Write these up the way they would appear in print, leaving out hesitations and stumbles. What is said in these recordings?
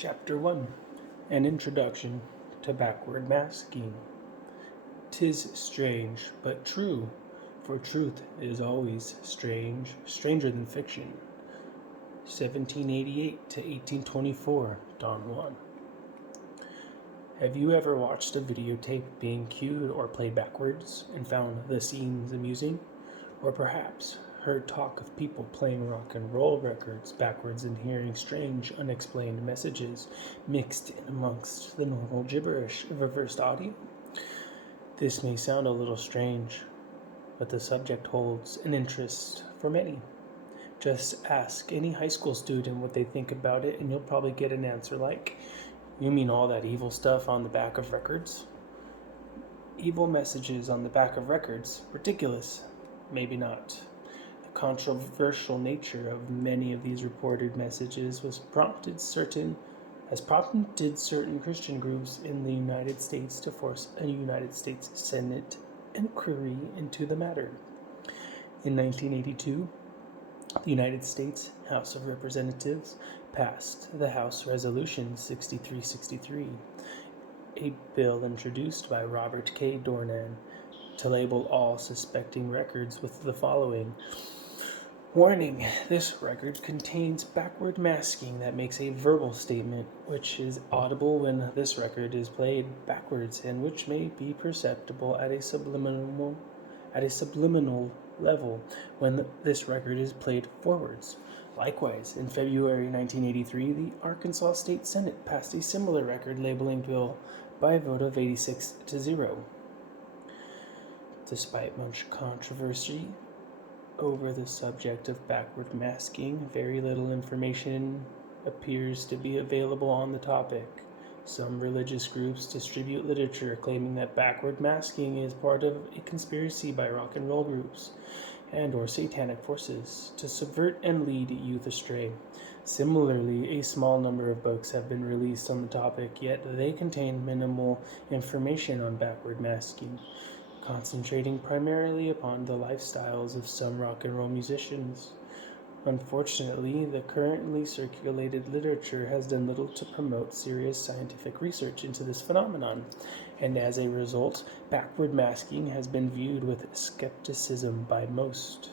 Chapter 1 An Introduction to Backward Masking. 'Tis strange, but true, for truth is always strange, stranger than fiction. 1788 to 1824, Don Juan. Have you ever watched a videotape being cued or played backwards and found the scenes amusing? Or perhaps heard talk of people playing rock and roll records backwards and hearing strange, unexplained messages mixed in amongst the normal gibberish of reversed audio? This may sound a little strange, but the subject holds an interest for many. Just ask any high school student what they think about it, and you'll probably get an answer like, "You mean all that evil stuff on the back of records?" Evil messages on the back of records? Ridiculous. Maybe not. The controversial nature of many of these reported messages has prompted certain Christian groups in the United States to force a United States Senate inquiry into the matter. In 1982, the United States House of Representatives passed the House Resolution 6363, a bill introduced by Robert K. Dornan to label all suspecting records with the following: "Warning, this record contains backward masking that makes a verbal statement which is audible when this record is played backwards and which may be perceptible at a subliminal level when this record is played forwards." Likewise, in February 1983, the Arkansas State Senate passed a similar record labeling bill by a vote of 86-0. Despite much controversy over the subject of backward masking, very little information appears to be available on the topic. Some religious groups distribute literature claiming that backward masking is part of a conspiracy by rock and roll groups and or satanic forces to subvert and lead youth astray. Similarly, a small number of books have been released on the topic, yet they contain minimal information on backward masking, concentrating primarily upon the lifestyles of some rock and roll musicians. Unfortunately, the currently circulated literature has done little to promote serious scientific research into this phenomenon, and as a result, backward masking has been viewed with skepticism by most.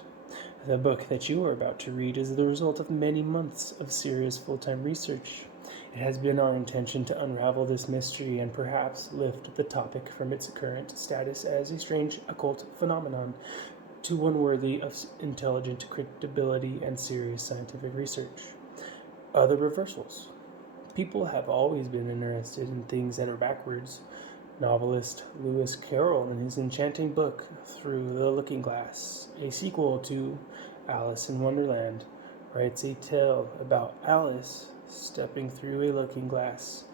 The book that you are about to read is the result of many months of serious full-time research. It has been our intention to unravel this mystery and perhaps lift the topic from its current status as a strange occult phenomenon to one worthy of intelligent credibility and serious scientific research. Other reversals. People have always been interested in things that are backwards. Novelist Lewis Carroll, in his enchanting book Through the Looking Glass, a sequel to Alice in Wonderland, writes a tale about Alice stepping through a looking glass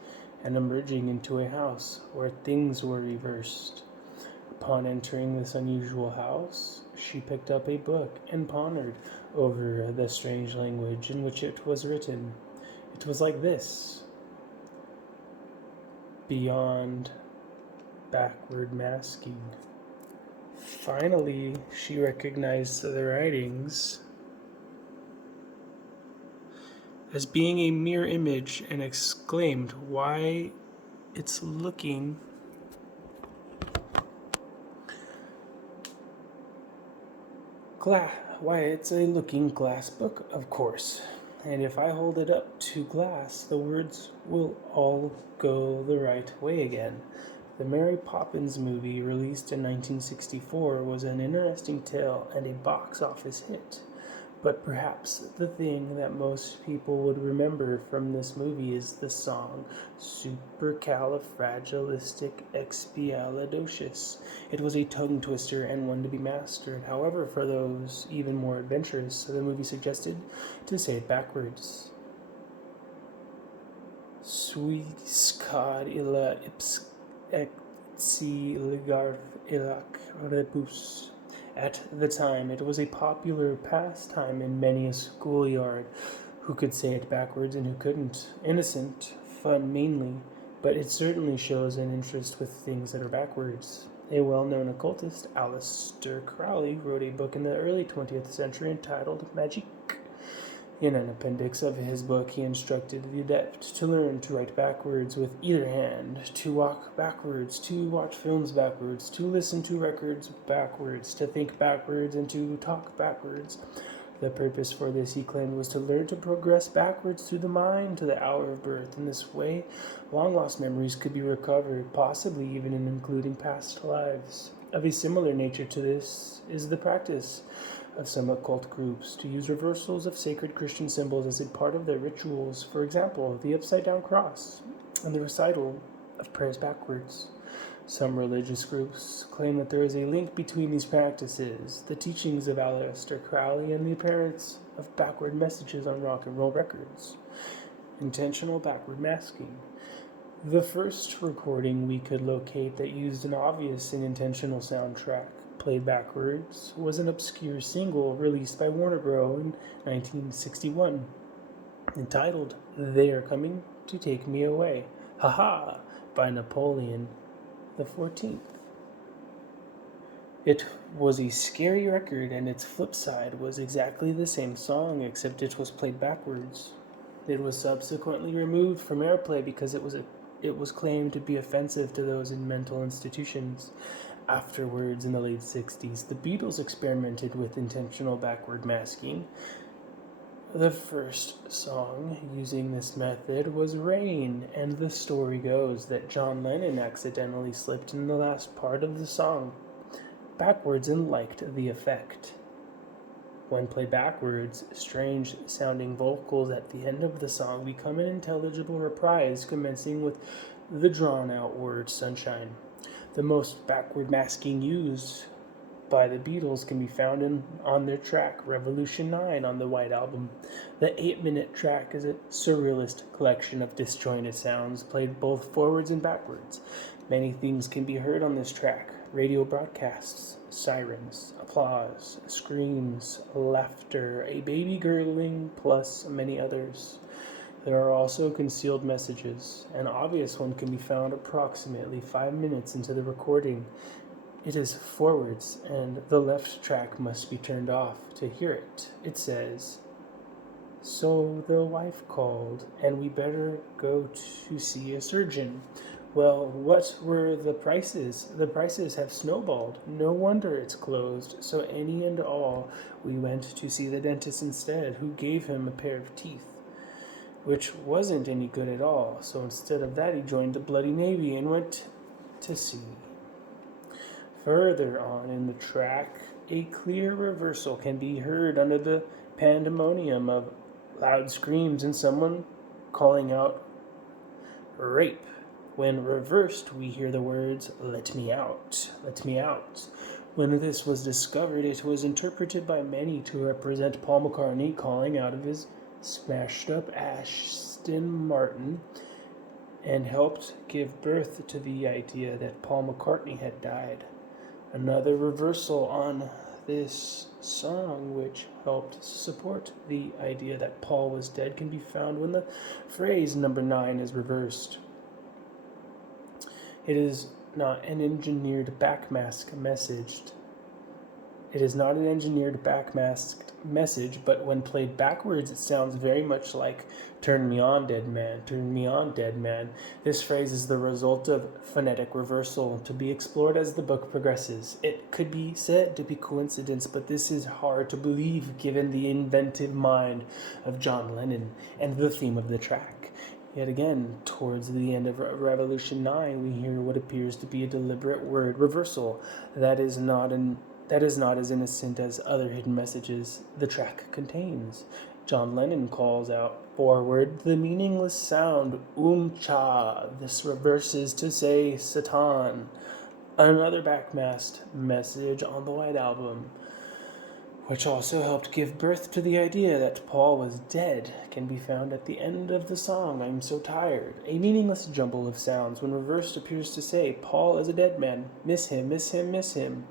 and emerging into a house where things were reversed. Upon entering this unusual house, she picked up a book and pondered over the strange language in which it was written. It was like this: "Beyond backward masking." Finally, she recognized the writings as being a mere image and exclaimed, "Why, it's a looking glass book, of course. And if I hold it up to glass, the words will all go the right way again." The Mary Poppins movie, released in 1964, was an interesting tale and a box office hit. But perhaps the thing that most people would remember from this movie is the song Supercalifragilisticexpialidocious. It was a tongue twister and one to be mastered. However, for those even more adventurous, the movie suggested to say it backwards. Suiscad illa ips etsi ligarth ilac rebus. At the time, it was a popular pastime in many a schoolyard. Who could say it backwards and who couldn't? Innocent, fun mainly, but it certainly shows an interest with things that are backwards. A well-known occultist, Aleister Crowley, wrote a book in the early 20th century entitled Magic. In an appendix of his book, he instructed the adept to learn to write backwards with either hand, to walk backwards, to watch films backwards, to listen to records backwards, to think backwards, and to talk backwards. The purpose for this, he claimed, was to learn to progress backwards through the mind to the hour of birth. In this way, long-lost memories could be recovered, possibly even including past lives. Of a similar nature to this is the practice of some occult groups to use reversals of sacred Christian symbols as a part of their rituals. For example, the upside-down cross and the recital of prayers backwards. Some religious groups claim that there is a link between these practices, the teachings of Aleister Crowley, and the appearance of backward messages on rock and roll records. Intentional backward masking. The first recording we could locate that used an obvious and intentional soundtrack played backwards was an obscure single released by Warner Bros. In 1961, entitled "They Are Coming to Take Me Away, Ha-Ha," by Napoleon the 14th. It was a scary record, and its flip side was exactly the same song, except it was played backwards. It was subsequently removed from airplay because it was claimed to be offensive to those in mental institutions. Afterwards, in the late 60s, the Beatles experimented with intentional backward masking. The first song using this method was Rain, and the story goes that John Lennon accidentally slipped in the last part of the song backwards and liked the effect. When played backwards, strange-sounding vocals at the end of the song become an intelligible reprise, commencing with the drawn-out word sunshine. The most backward masking used by the Beatles can be found on their track Revolution 9 on the White Album. The 8-minute track is a surrealist collection of disjointed sounds played both forwards and backwards. Many things can be heard on this track: radio broadcasts, sirens, applause, screams, laughter, a baby gurgling, plus many others. There are also concealed messages. An obvious one can be found approximately 5 minutes into the recording. It is forwards, and the left track must be turned off to hear it. It says, "So the wife called, and we better go to see a surgeon." Well, what were the prices? The prices have snowballed. No wonder it's closed. So any and all, we went to see the dentist instead, who gave him a pair of teeth, which wasn't any good at all. So instead of that, he joined the Bloody Navy and went to sea. Further on in the track, a clear reversal can be heard under the pandemonium of loud screams and someone calling out rape. When reversed, we hear the words, "Let me out, let me out." When this was discovered, it was interpreted by many to represent Paul McCartney calling out of his smashed-up Aston Martin, and helped give birth to the idea that Paul McCartney had died. Another reversal on this song, which helped support the idea that Paul was dead, can be found when the phrase number 9 is reversed. It is not an engineered backmasked message, but when played backwards, it sounds very much like "Turn me on, dead man, turn me on, dead man." This phrase is the result of phonetic reversal, to be explored as the book progresses. It could be said to be coincidence, but this is hard to believe given the inventive mind of John Lennon and the theme of the track. Yet again, towards the end of Revolution 9, we hear what appears to be a deliberate word reversal that is not as innocent as other hidden messages the track contains. John Lennon calls out forward the meaningless sound cha. This reverses to say Satan. Another backmasked message on the White Album, which also helped give birth to the idea that Paul was dead, can be found at the end of the song "I'm So Tired." A meaningless jumble of sounds, when reversed, appears to say Paul is a dead man. Miss him, miss him, miss him.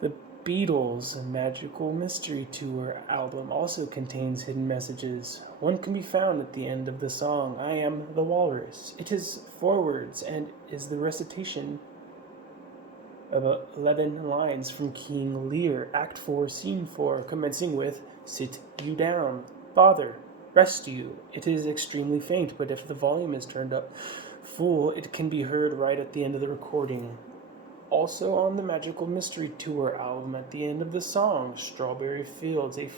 The Beatles' Magical Mystery Tour album also contains hidden messages. One can be found at the end of the song "I Am the Walrus." It is forwards and is the recitation of 11 lines from King Lear, Act 4, Scene 4, commencing with "Sit you down." bother. Rest you. It is extremely faint, but if the volume is turned up full, it can be heard right at the end of the recording. Also on the Magical Mystery Tour album, at the end of the song, Strawberry Fields, a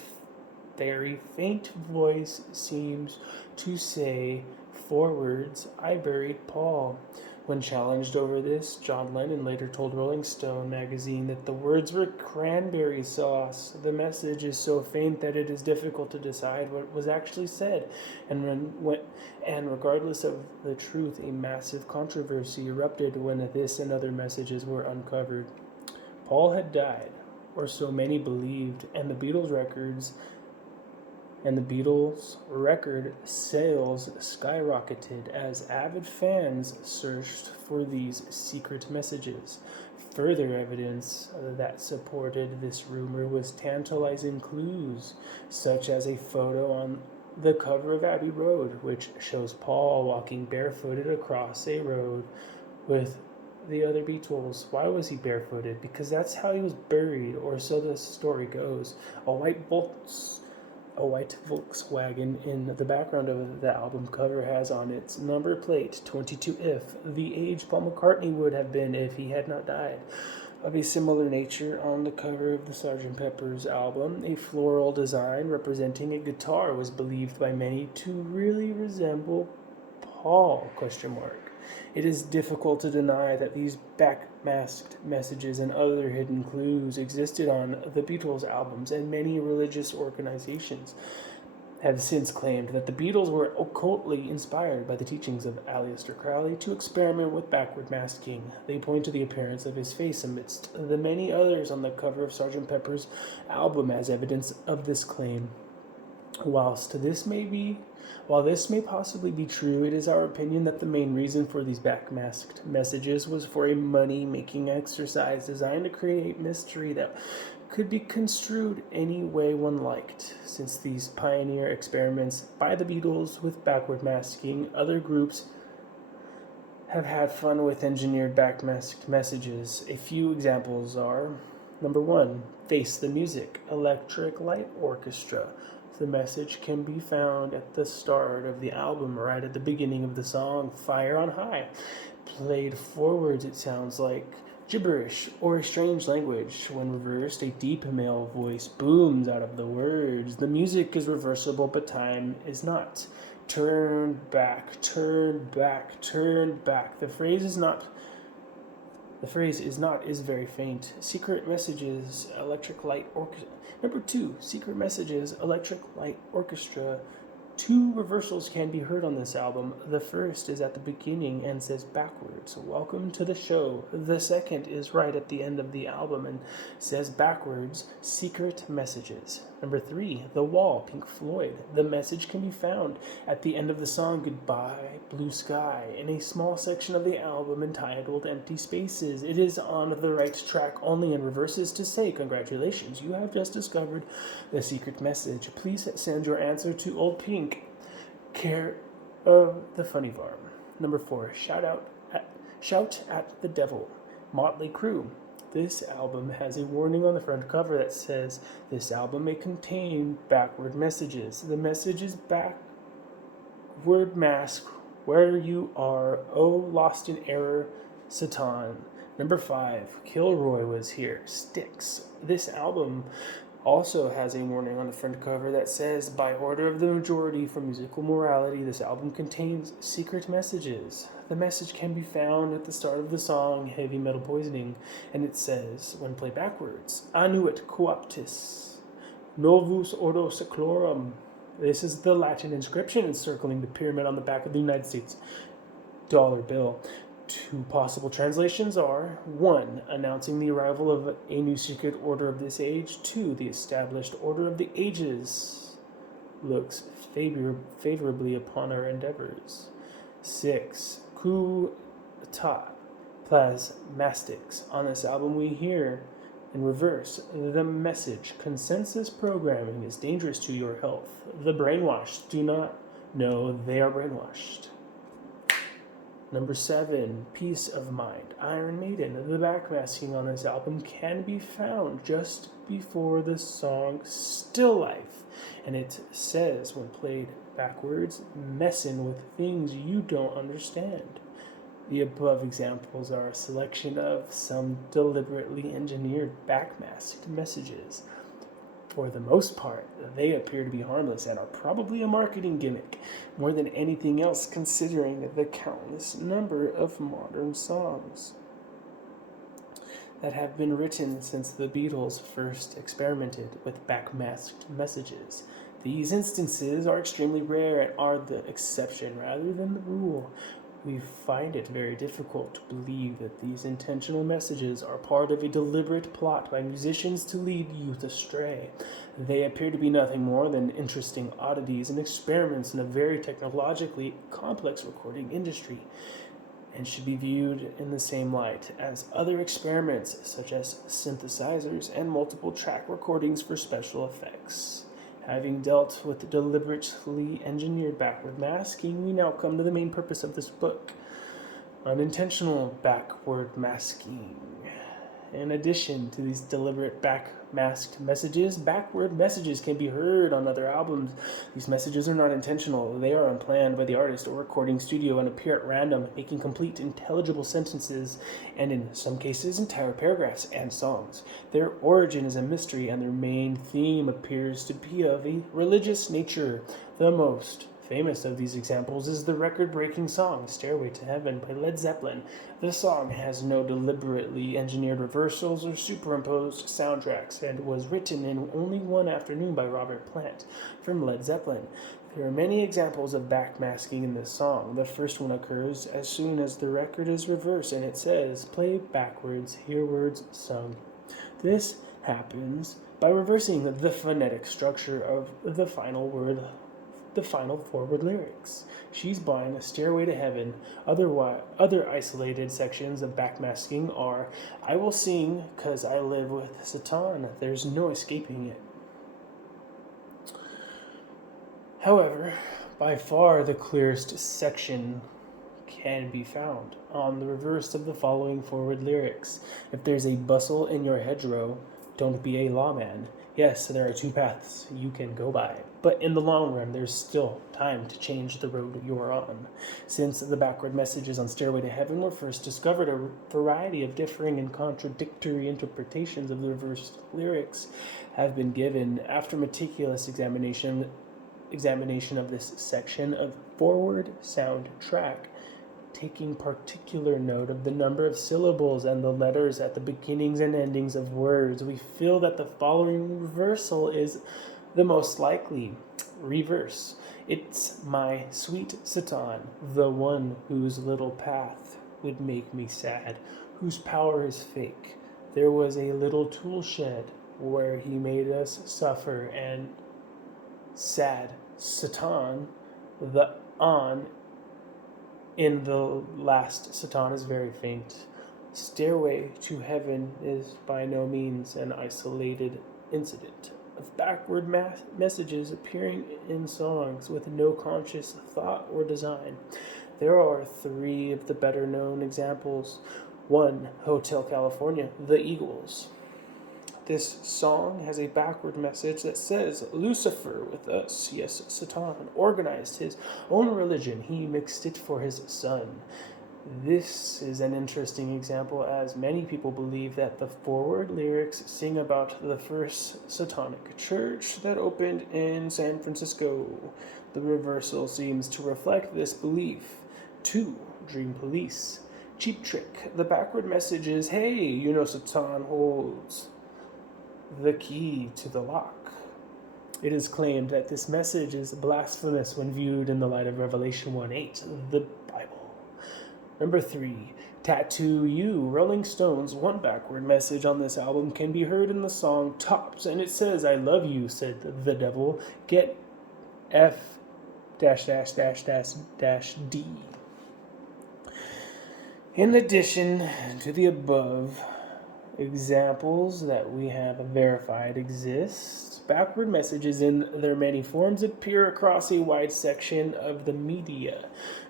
very faint voice seems to say 4 words, I buried Paul. When challenged over this, John Lennon later told Rolling Stone magazine that the words were cranberry sauce. The message is so faint that it is difficult to decide what was actually said, and regardless of the truth, a massive controversy erupted when this and other messages were uncovered. Paul had died, or so many believed, and the Beatles record sales skyrocketed as avid fans searched for these secret messages. Further evidence that supported this rumor was tantalizing clues, such as a photo on the cover of Abbey Road, which shows Paul walking barefooted across a road with the other Beatles. Why was he barefooted? Because that's how he was buried, or so the story goes. A white Volkswagen in the background of the album cover has on its number plate 22F, the age Paul McCartney would have been if he had not died. Of a similar nature, on the cover of the Sgt. Pepper's album, a floral design representing a guitar was believed by many to really resemble Paul? It is difficult to deny that these backmasked messages and other hidden clues existed on the Beatles albums, and many religious organizations have since claimed that the Beatles were occultly inspired by the teachings of Aleister Crowley to experiment with backward masking. They point to the appearance of his face amidst the many others on the cover of Sgt. Pepper's album as evidence of this claim. While this may possibly be true, it is our opinion that the main reason for these backmasked messages was for a money-making exercise designed to create mystery that could be construed any way one liked. Since these pioneer experiments by the Beatles with backward masking, other groups have had fun with engineered backmasked messages. A few examples are: number 1, Face the Music, Electric Light Orchestra. The message can be found at the start of the album, right at the beginning of the song, Fire on High. Played forwards, it sounds like gibberish or a strange language. When reversed, a deep male voice booms out of the words. The music is reversible, but time is not. Turn back, turn back, turn back. The phrase is very faint. Secret Messages, Electric Light Orchestra. Number 2, Secret Messages, Electric Light Orchestra. 2 reversals can be heard on this album. The first is at the beginning and says backwards, welcome to the show. The second is right at the end of the album and says backwards, Secret Messages. Number 3, The Wall, Pink Floyd. The message can be found at the end of the song Goodbye, Blue Sky, in a small section of the album entitled Empty Spaces. It is on the right track only and reverses to say, congratulations, you have just discovered the secret message. Please send your answer to Old Pink, care of the Funny Farm. Number 4, Shout at the Devil, Motley Crue. This album has a warning on the front cover that says, this album may contain backward messages. The message is backward mask, where you are, oh, lost in error, Satan. Number 5, Kilroy Was Here, Styx. This album also has a warning on the front cover that says, by order of the majority for musical morality, this album contains secret messages. The message can be found at the start of the song Heavy Metal Poisoning, and it says, when played backwards, Annuit coaptis, novus ordo seclorum. This is the Latin inscription encircling the pyramid on the back of the United States dollar bill. 2 possible translations are: 1, announcing the arrival of a new secret order of this age. 2, the established order of the ages looks favorably upon our endeavors. 6, coup ta plasmastics. On this album we hear, in reverse, the message, consensus programming is dangerous to your health. The brainwashed do not know they are brainwashed. Number 7, Peace of Mind, Iron Maiden. The backmasking on this album can be found just before the song Still Life, and it says, when played backwards, messin' with things you don't understand. The above examples are a selection of some deliberately engineered backmasked messages. For the most part, they appear to be harmless and are probably a marketing gimmick, more than anything else considering the countless number of modern songs that have been written since the Beatles first experimented with backmasked messages. These instances are extremely rare and are the exception rather than the rule. We find it very difficult to believe that these intentional messages are part of a deliberate plot by musicians to lead youth astray. They appear to be nothing more than interesting oddities and experiments in a very technologically complex recording industry, and should be viewed in the same light as other experiments such as synthesizers and multiple track recordings for special effects. Having dealt with deliberately engineered backward masking, we now come to the main purpose of this book: unintentional backward masking. In addition to these deliberate backmasked messages, backward messages can be heard on other albums. These messages are not intentional. They are unplanned by the artist or recording studio and appear at random, making complete intelligible sentences and, in some cases, entire paragraphs and songs. Their origin is a mystery, and their main theme appears to be of a religious nature. The most famous of these examples is the record-breaking song Stairway to Heaven by Led Zeppelin. The song has no deliberately engineered reversals or superimposed soundtracks and was written in only one afternoon by Robert Plant from Led Zeppelin. There are many examples of backmasking in this song. The first one occurs as soon as the record is reversed and it says, "Play backwards, hear words sung." This happens by reversing the phonetic structure of the final forward lyrics. She's buying a Stairway to Heaven. Other isolated sections of backmasking are, "I will sing 'cause I live with Satan. There's no escaping it." However, by far the clearest section can be found on the reverse of the following forward lyrics. "If there's a bustle in your hedgerow, don't be a lawman. Yes, there are two paths you can go by, but in the long run, there's still time to change the road you're on." Since the backward messages on Stairway to Heaven were first discovered, a variety of differing and contradictory interpretations of the reversed lyrics have been given. After meticulous examination of this section of forward sound track, taking particular note of the number of syllables and the letters at the beginnings and endings of words, we feel that the following reversal is the most likely. Reverse: "It's my sweet Satan, the one whose little path would make me sad, whose power is fake. There was a little tool shed where he made us suffer, and sad Satan, the on in the last Satan is very faint." Stairway to Heaven is by no means an isolated incident of backward messages appearing in songs with no conscious thought or design. There are 3 of the better-known examples. 1, Hotel California, The Eagles. This song has a backward message that says, "Lucifer with us, yes, Satan, organized his own religion. He mixed it for his son." This is an interesting example, as many people believe that the forward lyrics sing about the first Satanic church that opened in San Francisco. The reversal seems to reflect this belief. 2, Dream Police. Cheap Trick. The backward message is, "Hey, you know Satan holds the key to the lock." It is claimed that this message is blasphemous when viewed in the light of Revelation 1:8, the Bible. Number 3, Tattoo You. Rolling Stones' one backward message on this album can be heard in the song Tops, and it says, "I love you, said the devil, get F dash dash dash dash dash D." In addition to the above, Examples that we have verified exist. Backward messages in their many forms appear across a wide section of the media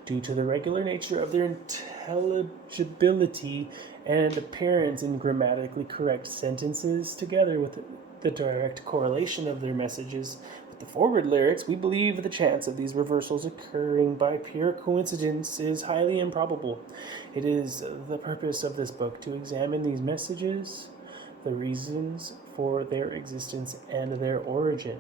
due to the regular nature of their intelligibility and appearance in grammatically correct sentences, together with the direct correlation of their messages with the forward lyrics. We believe the chance of these reversals occurring by pure coincidence is highly improbable. It is the purpose of this book to examine these messages, the reasons for their existence, and their origin.